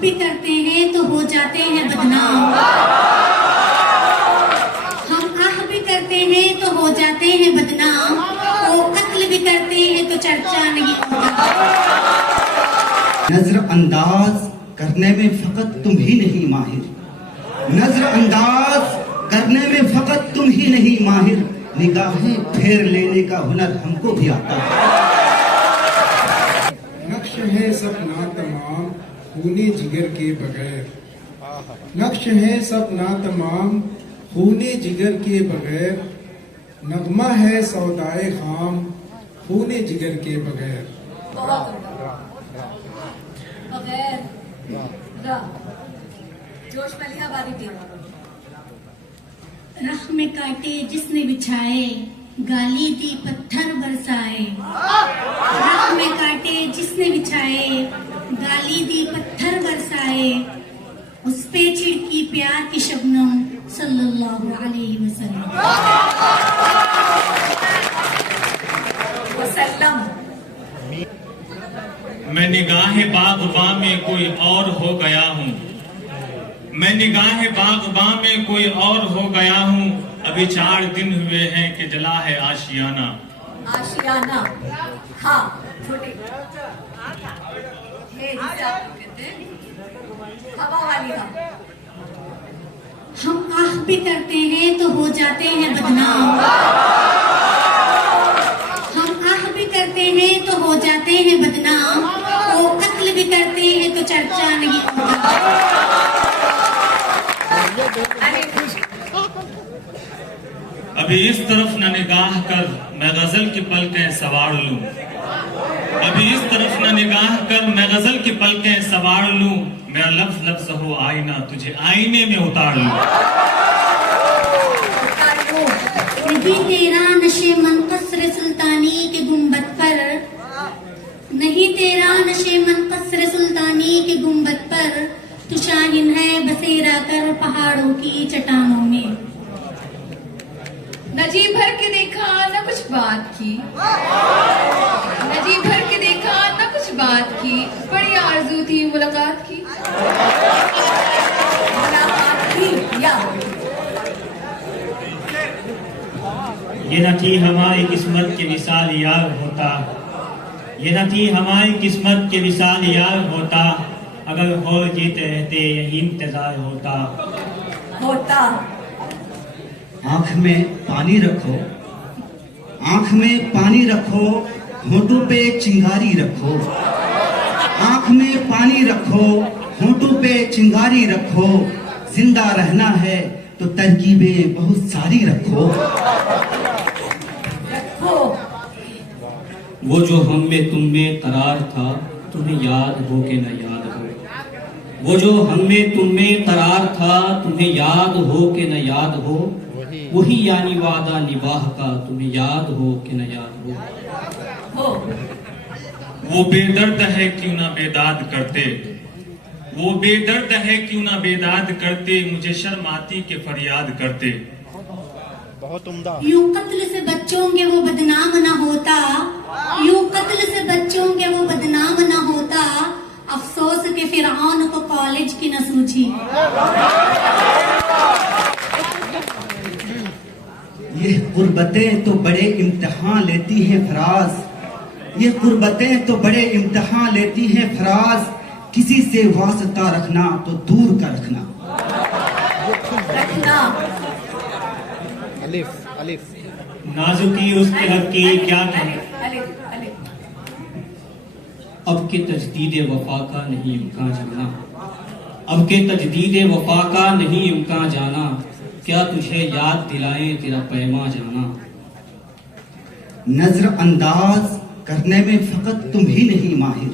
भी करते हैं तो हो जाते हैं बदनाम, हम आह भी करते हैं तो हो जाते हैं बदनाम, वो कत्ल भी करते हैं तो चर्चा नहीं होता। नजरअंदाज करने में फकत तुम ही नहीं माहिर, नजरअंदाज करने में फकत तुम ही नहीं माहिर, निगाहें फेर लेने का हुनर हमको भी आता है। नक्श है सपना तमाम खूने जिगर के बगैर, नक्श है सपना तमाम खूने जिगर के बगैर, नगमा है सौदाए खाम खूने जिगर के बगैर। बगैर जोश मलिया बारी थी। राह में कांटे जिसने बिछाए, गाली दी पत्थर बरसाए। राह में कांटे जिसने बिछाए, गाली दी पत्थर बरसाए, उस पे छिड़की प्यार की शबनम सल्लल्लाहु अलैहि वसल्लम। मैं निगाहे बाग़बां में कोई और हो गया हूँ, मैं निगाहे बाग़बां में कोई और हो गया हूँ, अभी 4 दिन हुए हैं कि जला है आशियाना। आशियाना, हाँ छोटे ये जिसे आप कहते हैं हवा वाली हवा। हम आह भी करते हैं तो हो जाते हैं बदनाम, हम आह भी करते हैं तो हो जाते हैं बदनाम, वो कत्ल भी करते हैं तो चर्चा नहीं होता। अभी इस तरफ न निगाह कर मैं गजल की पलकें सवार लूं, अभी इस तरफ न निगाह कर मैं गजल की पलकें सवार लूं, मेरा लफ्ज लफ्ज हो आईना तुझे आईने में उतार लूं। नहीं तेरा नशे मन कसर सुल्तानी के गुंबद पर, नहीं तेरा नशे मन कसर सुल्तानी के गुंबद पर, तू शाहिन है बसेरा कर पहाड़ों की चट्टानों में। न जी भर के देखा न कुछ बात की, न जी भर के देखा न कुछ बात की, बड़ी आरज़ू थी मुलाकात की। ये न थी हमारी किस्मत के विशाल यार होता, ये न थी हमारी किस्मत के विशाल यार होता, अगर हो जीते रहते यही इंतजार होता। आंख में पानी रखो, आंख में पानी रखो, होठों पे चिंगारी रखो, आंख में पानी रखो, होठों पे चिंगारी रखो, जिंदा रहना है तो तरकीबें बहुत सारी रखो। वो जो हम में तुम में करार था, तुम्हें याद हो के न याद हो, वो जो हम में तुम में करार था, तुम्हें याद हो के न याद हो, वही यानी वादा निभाह का, तुम्हें याद हो के न याद हो। वो बेदर्द है क्यों ना बेदाद करते, वो बेदर्द है क्यों ना बेदाद करते, मुझे शर्म आती के फरियाद करते। बहुत उम्दा। यूं कत्ल से बच्चों के वो बदनाम ना होता, यूं कत्ल से बच्चों के वो बदनाम ना होता, अफसोस के फिरौन को कॉलेज की न सूझी। ये गुर्बतें तो बड़े इम्तिहान लेती हैं फराज, ये गुर्बतें तो बड़े इम्तिहान लेती हैं फराज, किसी से वास्ता रखना तो दूर का रखना। अलिफ अलिफ नाजुकी उसके हक की क्या कहें, अब के तजदीद वफा का नहीं इम्कान जाना, अब के तजदीद वफा का नहीं इम्कान जाना, क्या तुझे याद दिलाए तेरा पैमा जाना। नजरअंदाज करने में फकत तुम ही नहीं माहिर,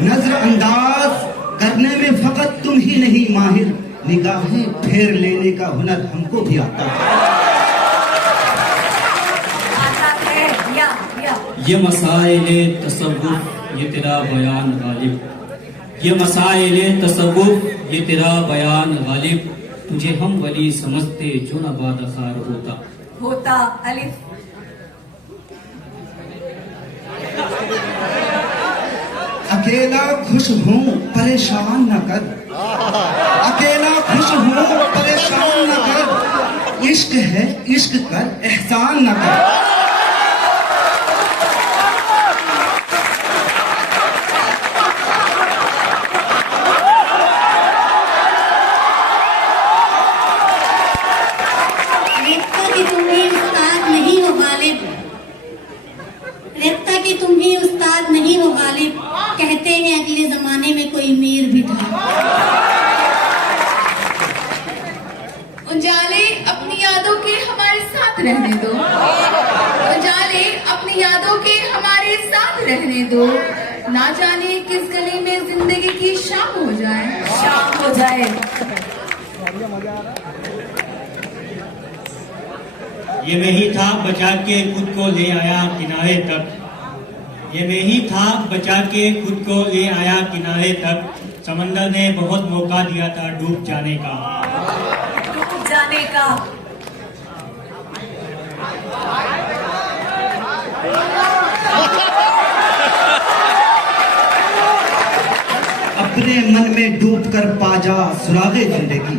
नजरअंदाज करने में फकत तुम ही नहीं माहिर, निगाहें फेर लेने का हुनर हमको भी आता है। ये मसाइले तसव्वुफ ये तेरा बयान गालिब, ये मसाइले तसव्वुफ ये तेरा बयान गालिब, तुझे हम वली समझते जो न बादखार होता। अलिफ अकेला खुश हूँ परेशान न कर, अकेला खुश हूँ परेशान न कर, इश्क है इश्क कर एहसान न कर। रेख्ता कि तुम भी उस्ताद नहीं हो गालिब, रेख्ता कि तुम भी उस्ताद नहीं हो गालिब, कहते हैं अगले जमाने में कोई मीर भी था। उजाले अपनी यादों के हमारे साथ रहने दो, उजाले अपनी यादों के हमारे साथ रहने दो, ना जाने किस गली में जिंदगी की शाम हो जाए, शाम हो जाए। ये मैं ही था बचा के खुद को ले आया किनारे तक, ये मैं ही था बचा के खुद को ले आया किनारे तक, समंदर ने बहुत मौका दिया था डूब जाने का, डूब जाने का। अपने मन में डूब कर पाजा सुरागे जिंदगी,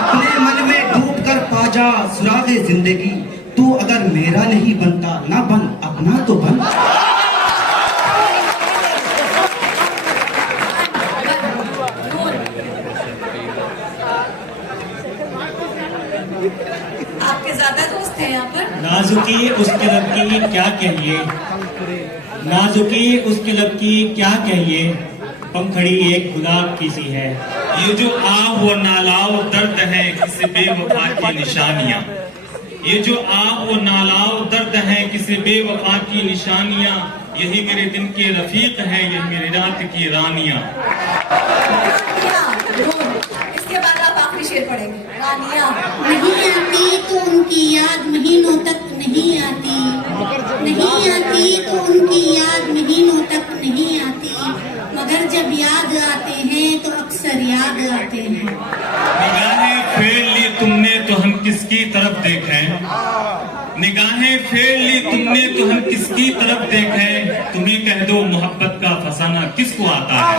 अपने मन में डूब कर पाजा सुरागे जिंदगी, तू अगर मेरा नहीं बनता ना बन अपना तो बन। आपके ज्यादा दोस्त हैं यहाँ पर। नाजुकी उसके लब की क्या कहिए, नाजुकी उसके लब की क्या कहिए, पंखड़ी एक गुलाब की सी है। ये जो आह व नालाव दर्द है किसी बेवफा की निशानियां, ये जो आह व नालाव दर्द है किसी बेवफा की निशानियां, यही मेरे दिन के रफीक है, यही मेरी रात की रानियां। इसके बाद आप आखिरी शेर पढ़ेंगे, रानियां। नहीं आती तो उनकी याद महीनों तक नहीं आती, नहीं आती तो उनकी याद महीनों तक नहीं आती, मगर जब याद आते हैं तो अक्सर याद आते हैं। निगाहें फेर ली तुमने तो हम किसकी तरफ देखें, निगाहें फेर ली तुमने तो हम किसकी तरफ देखें, तुम्हें कह दो मोहब्बत का फसाना किसको आता है।